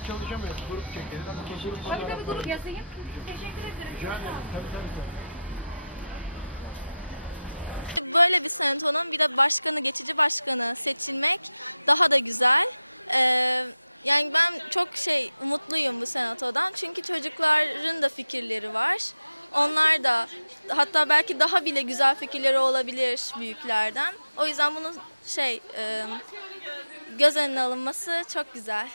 olarak çalışamıyoruz. Grup çekeriz ama bu grup Tabii tabii grup yazayım. Teşekkür ederim. Rica ederim. Tabii tabii. tabii. Böyle bir senatonun bir de başkanı, geçici başkanı seçilmek daha da güzel. Ee, yani ben çok şey umutluyum bu senatodan. Çünkü çocukların da fikirleri var. Onlar da hatta belki daha bile güzel fikirleri olabilir büyüklerden. O yüzden bunun şey e, göz önüne alınması çok güzel.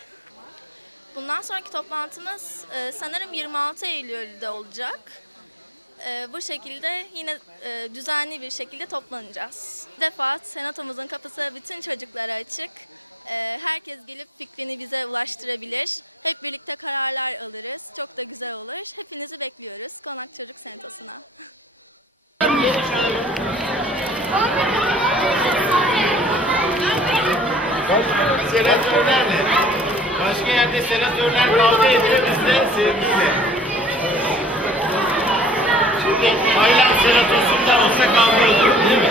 Bundan sonraki toplantımız e, sanırım 26 Eylül'de olacak. Ee, bu şekilde yine e, düzenli bir şekilde toplanacağız. Bir defa senatomuzun kapısı bütün çocuklara açık. Ee, herkes gelip fikrini bize ulaştırabilir. Hep birlikte kararlar alırız. Çok da güzel olur. Hepinizi bekliyoruz Konak Çocuk Senatosu'na. senatörlerle. Başka yerde senatörler kavga bizde sevgiyle. Şimdi Tayland senatosunda olsa kavga ediyor değil mi?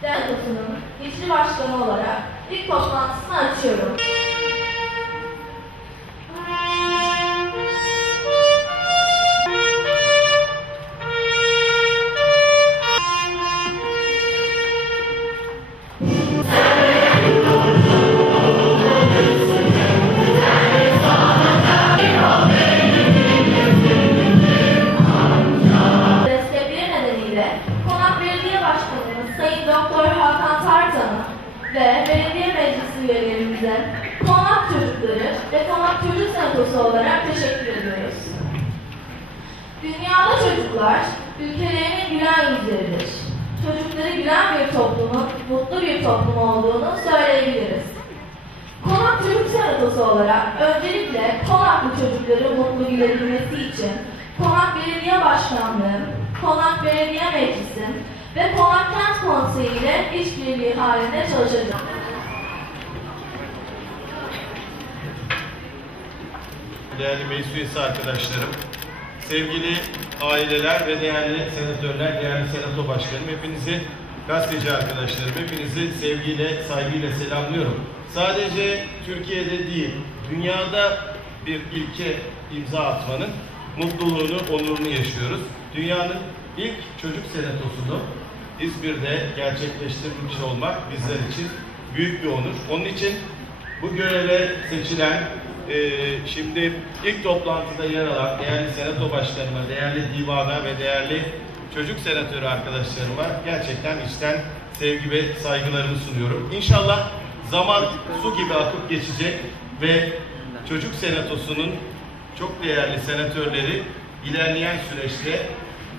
Senatosu'nun geçici başkanı olarak ilk toplantısını açıyorum. Senatosu olarak teşekkür ediyoruz. Dünyada çocuklar ülkelerinin gülen yüzleridir. Çocukları gülen bir toplumun mutlu bir toplum olduğunu söyleyebiliriz. Konak Çocuk Senatosu olarak öncelikle Konaklı çocukları mutlu gülebilmesi için Konak Belediye Başkanlığı, Konak Belediye Meclisi ve Konak Kent Konseyi ile işbirliği halinde çalışacağız. Değerli meclis üyesi arkadaşlarım, sevgili aileler ve değerli senatörler, değerli senato başkanım, hepinizi gazeteci arkadaşlarım, hepinizi sevgiyle, saygıyla selamlıyorum. Sadece Türkiye'de değil, dünyada bir ilke imza atmanın mutluluğunu, onurunu yaşıyoruz. Dünyanın ilk çocuk senatosunu İzmir'de gerçekleştirmiş olmak bizler için büyük bir onur. Onun için bu göreve seçilen, e, şimdi ilk toplantıda yer alan değerli senato başkanıma, değerli divana ve değerli çocuk senatörü arkadaşlarıma gerçekten içten sevgi ve saygılarımı sunuyorum. İnşallah zaman su gibi akıp geçecek ve çocuk senatosunun çok değerli senatörleri ilerleyen süreçte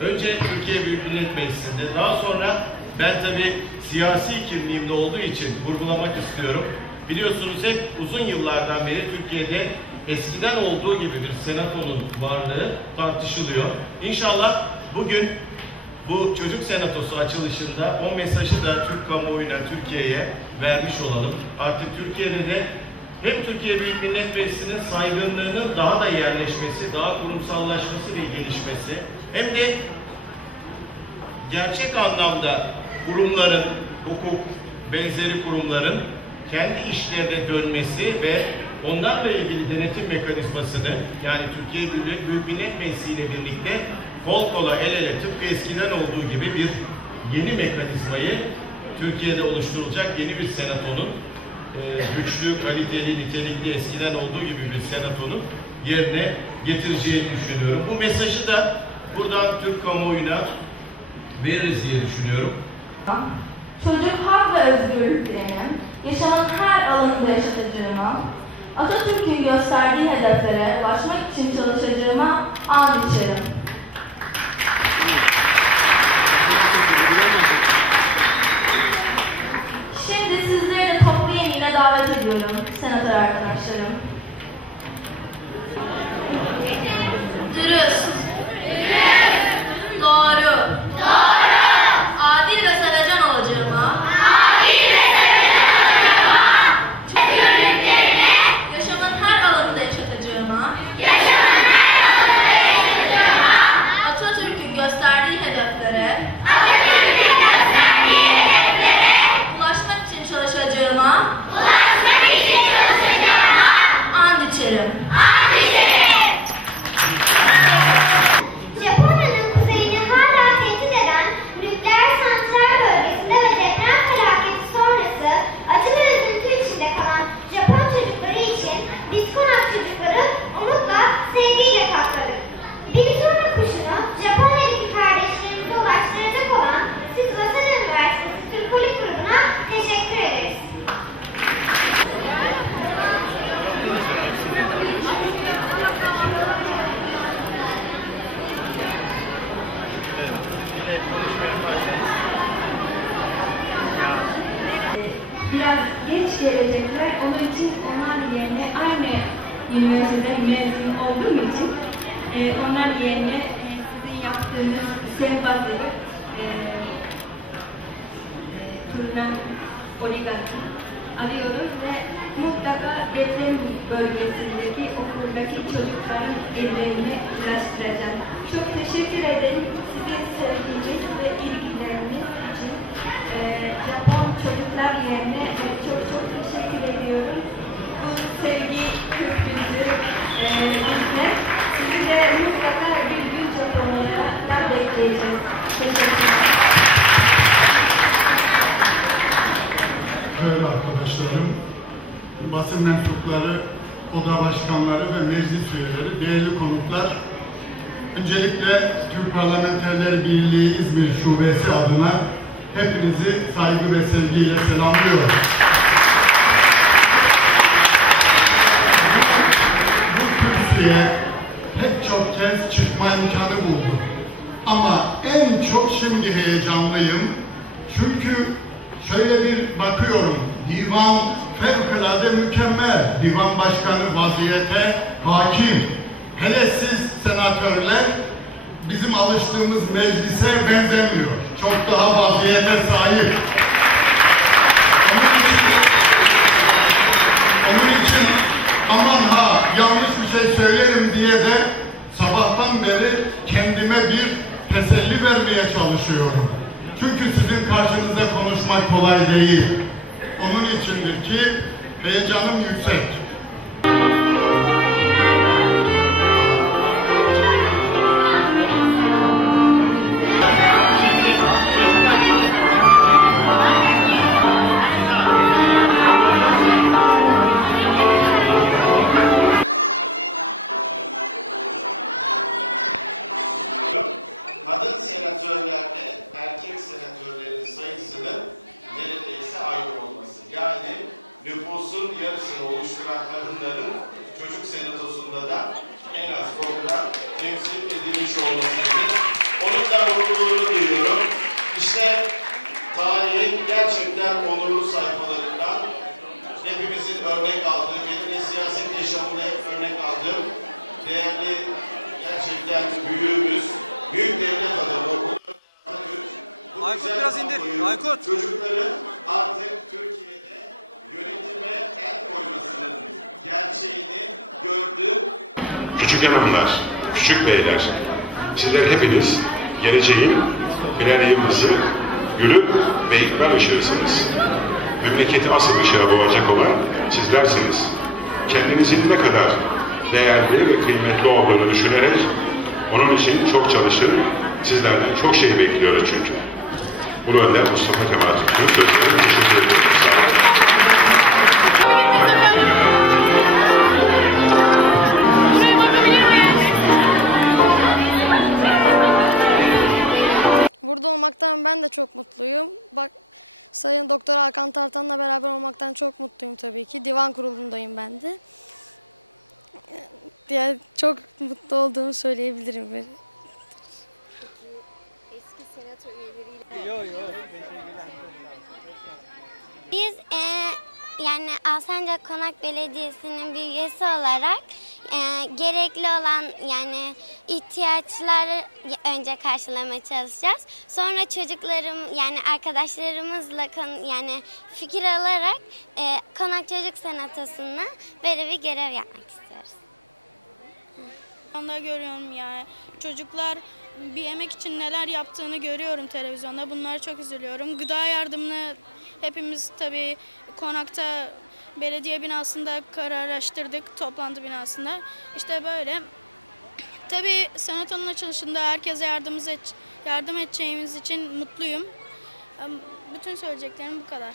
önce Türkiye Büyük Millet Meclisi'nde daha sonra ben tabii siyasi kimliğimde olduğu için vurgulamak istiyorum. Biliyorsunuz hep uzun yıllardan beri Türkiye'de eskiden olduğu gibi bir senatonun varlığı tartışılıyor. İnşallah bugün bu çocuk senatosu açılışında o mesajı da Türk kamuoyuna, Türkiye'ye vermiş olalım. Artık Türkiye'de de hem Türkiye Büyük Millet Meclisi'nin saygınlığının daha da yerleşmesi, daha kurumsallaşması ve gelişmesi hem de gerçek anlamda kurumların, hukuk benzeri kurumların kendi işlerine dönmesi ve onlarla ilgili denetim mekanizmasını yani Türkiye Büyük, Millet Meclisi ile birlikte kol kola el ele tıpkı eskiden olduğu gibi bir yeni mekanizmayı Türkiye'de oluşturulacak yeni bir senatonun e, güçlü, kaliteli, nitelikli eskiden olduğu gibi bir senatonun yerine getireceğini düşünüyorum. Bu mesajı da buradan Türk kamuoyuna veririz diye düşünüyorum. Çocuk hak ve özgürlüklerinin yaşamın her alanında yaşatacağıma, Atatürk'ün gösterdiği hedeflere ulaşmak için çalışacağıma an içerim. Şimdi sizleri de toplu yemeğine davet ediyorum senatör arkadaşlarım. Dürüst. Doğru. Adil ve sevecen olacağıma. Yaşamın her alanında yaşatacağıma. Atatürk'ün gösterdiği biraz geç gelecekler. Onun için onlar yerine aynı üniversiteden mezun olduğum için e, onlar yerine e, sizin yaptığınız sempatiyi e, turna poligonı arıyoruz ve mutlaka deprem bölgesindeki okuldaki çocukların evlerine ulaştıracağız. Çok teşekkür ederim sizin sevginiz ve ilgileriniz için. Ee, Japon çocuklar yerine e, çok çok teşekkür ediyorum. Bu sevgi kültürüdür e, bizde. Sizi de mutlaka bir gün Japonya'da da bekleyeceğiz. Teşekkürler. Değerli arkadaşlarım, basın mensupları, oda başkanları ve meclis üyeleri, değerli konuklar, öncelikle Türk Parlamenterler Birliği İzmir Şubesi adına hepinizi saygı ve sevgiyle selamlıyorum. Bu kürsüye pek çok kez çıkma imkanı buldum. Ama en çok şimdi heyecanlıyım. Çünkü şöyle bir bakıyorum. Divan fevkalade mükemmel. Divan başkanı vaziyete hakim. Hele siz senatörler bizim alıştığımız meclise benzemiyor. Çok daha vaziyete sahip. Onun için onun için aman ha yanlış bir şey söylerim diye de sabahtan beri kendime bir teselli vermeye çalışıyorum. Çünkü sizin karşınızda konuşmak kolay değil. Onun içindir ki heyecanım yüksek. Yarısını oluşturan kadınların çocuk senatosunda da en az o kadar temsil edilmiş olmasıdır. Onun da mutluluğunu duyuyorum. İşte tarihin gerçekten onurlu sayfalarından hepimizin örnek aldığı, benim de siyaset yaşamında hep örnek aldığım değerli gerçekten büyüğümüz, büyük devlet adamı Aykut biraz indir, Aykut. Çocukların artık Türkiye'de gerçeğini gördü. Küçük hanımlar, küçük beyler, sizler hepiniz geleceğin birer yıldızı, gülü ve ikbal ışığısınız. Memleketi asıl ışığa boğacak olan sizlersiniz. Kendinizin ne kadar değerli ve kıymetli olduğunu düşünerek onun için çok çalışın. Sizlerden çok şey bekliyoruz çünkü. Ulu Önder Mustafa Kemal Atatürk'ün sözlerine teşekkür ederim. Olmaktan ben de çok mutluyum. Bak Sayın Doktor Hakan Tartan'la beraber olmaktan çok mutluyum tabii ki. Divan kurulundayım ben de. Yani çok mutlu olduğumu söyleyebilirim. Yok yok. Teşekkürler. Biz eee, yani Alsancak Konak Belediyesi'nin bir üyesi olarak eee, gerekli olan yani ihtiyaçları önce karşılamaya çalışacağız. Sonra çocuklarım yani arkadaşlarımızla kon- yani fikir alarak eee, Konak Çocuk Senatosu'na böyle bir görev yapmak istiyoruz. Televizyonda görüyorum yani çocuklar bir yemek için neler yaptığını görüyorum televizyonda. Bunlara çok üzülüyorum. Gıda yardımını hepimiz tabii konakta belediye binasında kararlaştırdık toplantı binasında. İşte böyle. Tabii senatonun açılışında herkese yardımımız et, yardım edeceğimiz için mutluyum. Bütün söyleyeceklerim bu kadar.